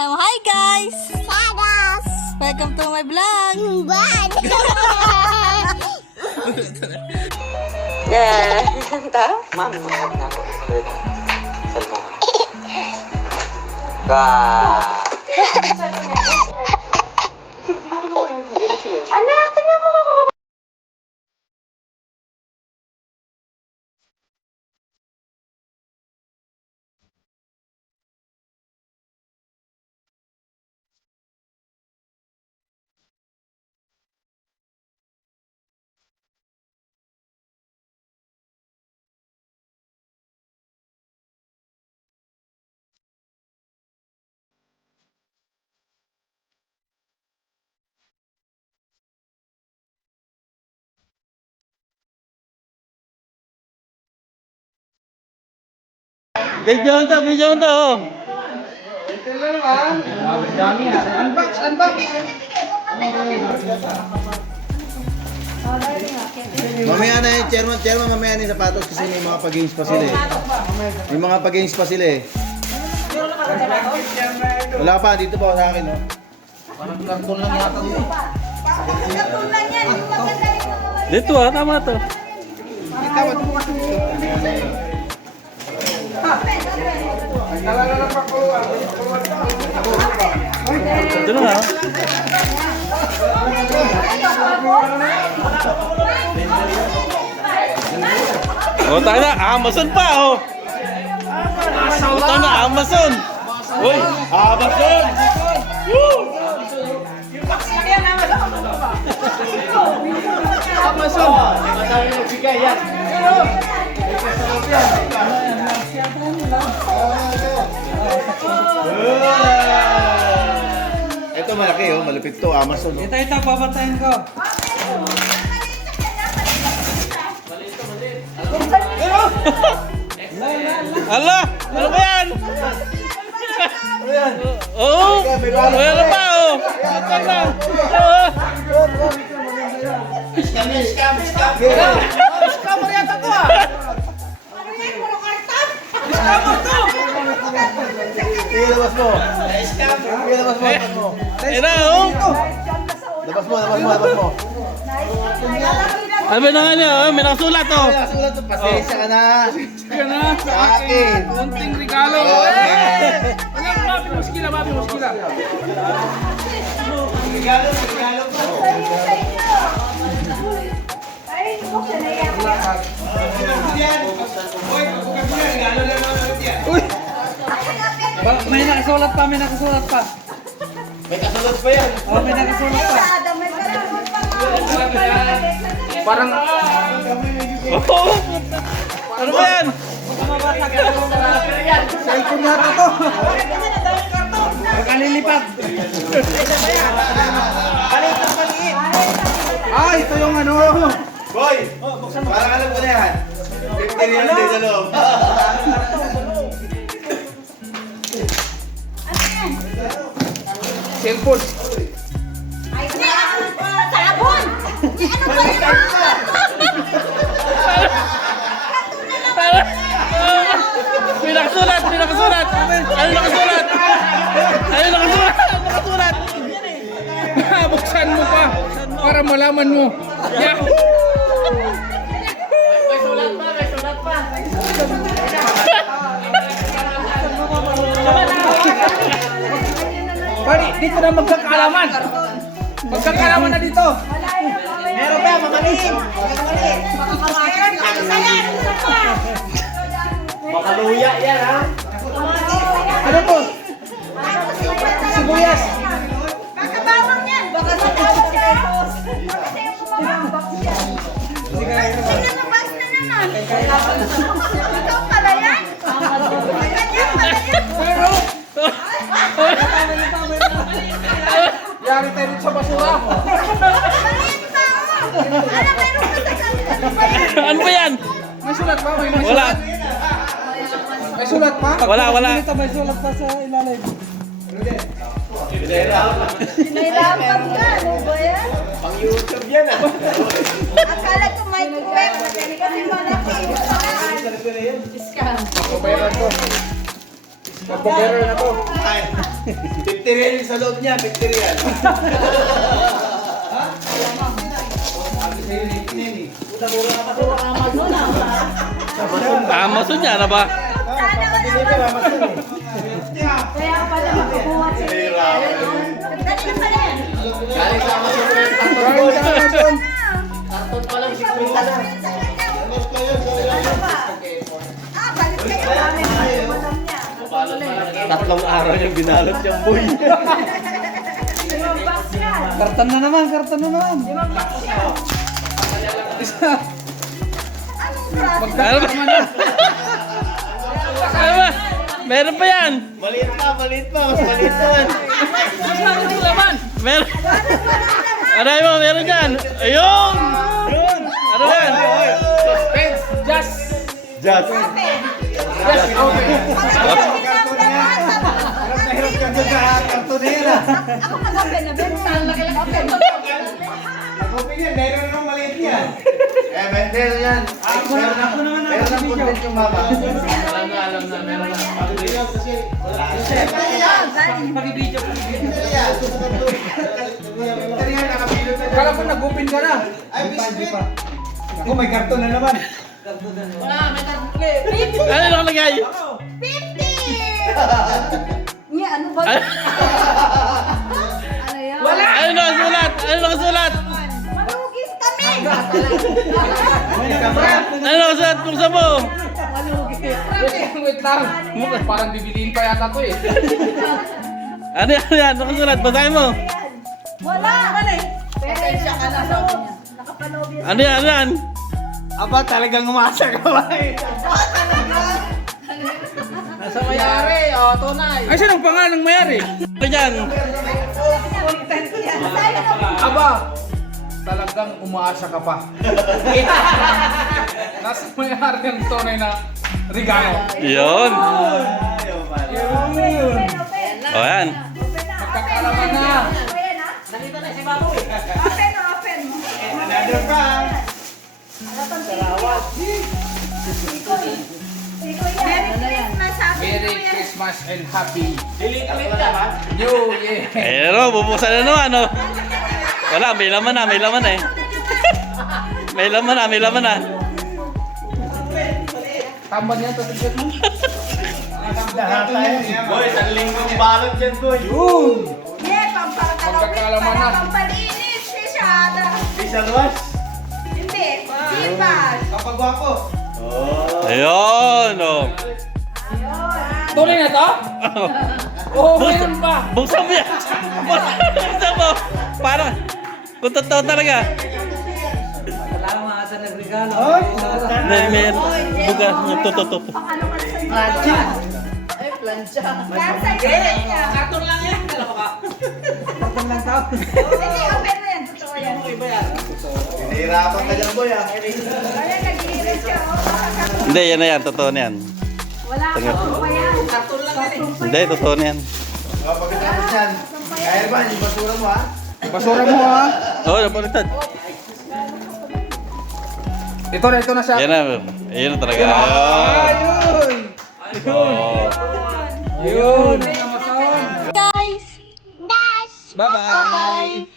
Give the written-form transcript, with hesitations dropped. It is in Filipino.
Hi guys! Sagas! Welcome to my vlog! Bad! Ta? Ma'am, mahal na ako. Salmo. Ka. Anak, tingnan mo! Video to. Mamaya na yung chairman, mamaya na yung sapatos kasi may mga pag-games pa sila eh. May mga pag-games pa sila eh. Wala pa, dito pa sa akin oh. Dito tama to. Ito na nga. Oh, tayo na. Amazon pa, oh. Ito na, Amazon. Uy, Amazon. Woo! Amazon. Ito malaki oh, malupit to, Amazon oh. Ito, papatayin ko. Ala, ano ba yan? Oo, meron pa oh. Ito na. Scammer yata to ah. Sige, labas mo. Sige, labas mo. Ayun na oh. Labas mo. Ano ba na nga niya? May nakasulat oh. Sulat to, pasensya ka na. Sige na. Sa akin. Kunting regalo. Wala, mabi mo skila. Regalo pa. May nakasulat pa. May kasulot pa yan. Oh, may nakasulat pa. Parang Oh! Ano ba yan? Cellphone yata to. Makalilipat. Ah, ito yung ano. Boy, parang alam ko na yan. 50 rin din sa loob. cellphone. Sabon! Ano ba yun? May nakasulat. Ano nakasulat? Buksan mo pa para malaman mo. Yeah. Pari, dito na magkakalaman. Magkakalaman na dito. Meron pa, mamalim! Makaluya yan ha. Ano po? Sibuyas. Kakabawang yan! Baka matawag ka! Kasi yung bumabak siya. Tingnan mo, bas na naman! Ikaw pala yan? Ganyan pala yan! Yari tayo rin sa basura. Maliit pa ako! Alam, meron ka sa kanila. Ano ba yan? May sulat ba? May Wala. May sulat pa? Wala. Nahirapan ka, ano ba yan? Pang YouTube yan ah. Akala ko microwave, kasi malaki. Papayaran to. Papayaran na to. bacteria sa loob niya, bacteria. Amazon yan na ba? Kaya pala makabuhat si Dali na pala yan. Galing sa Amazon. Karton pa lang si Quinta lang. Ah, balik kayo. Madam niya. Tatlong araw niyang binalot yung boy. Limang box yan. Karton na naman, karton na naman. Limang box yan. Anong process? Ano ba? Ano ba? Meron pa yan. Maliit pa, mas maliit yan. Meron. Aray mo, meron dyan. Ayun. Yun. Ano yan? Just. Open. Ako nag-open na, Ben. Saan nag-open? Meron nang maliit yan. Meron yan. Meron ng content yung mama. Alam na, meron na. Kasi wala. Kala ko nag-open ka na. Ay, biscuit. Ako, may karton na naman. Ano nakalagay? 50! Nga, ano ba? Ano yan? Ano nakasulat? Ano nakasulat? Malugis kami! Ano nakasulat? Buksan mo. Wait lang. Parang bibiliin pa yata to eh. Ano yan? Nakasulat? Basahin mo. Wala! Pasensya ka na, sabi niya. Nakapaloob yan. Ano yan? Ano yan? Aba, talagang umasa ka ba eh. Nasa mayari, o tunay. Ay, saan ang pangalang mayari? Ano yan? Aba, talagang umaasa ka pa. Nasa mayari ang tunay na regalo. Yun. Open. O yan. Magkakalaman na. Nandito na si Baboy. Open. Another pa. Merry Christmas and Happy New Year. Eh, ano, bubuksan na naman, no? Wala, may laman na, may laman eh. May laman na. Tamban yan, tatugat mo. Boy, isang linggong balot yan, boy. Magkakalaman na. Pampalinis, Shishada. Isang was. Hindi, Dipas. Kapag wapo. Ayun, oh. Tunay na to? Oo, meron pa. Buksan mo yan. Buksan mo. Parang, kung totoo talaga. May bukas niya, totoo. Ano ka sa plancha? Ay, plancha. Plancha niya. Karton lang yan. Dalawa ka. Hindi, open mo yan. Totoo yan. Pinahirapan ka dyan, boy, ah. Ayan, nag-iiris siya. Hindi, yan na yan, totoo na yan. Wala ka pa yan. Karton lang yan eh. Hindi, totoo na yan. Pagkatapos yan, kaya ba, yung basura mo, ha? Basura mo ha. Oo, napalitan. Ito na siya. Yan na, yan na talaga. Ayun. Oh. Yun. Guys! Bye-bye.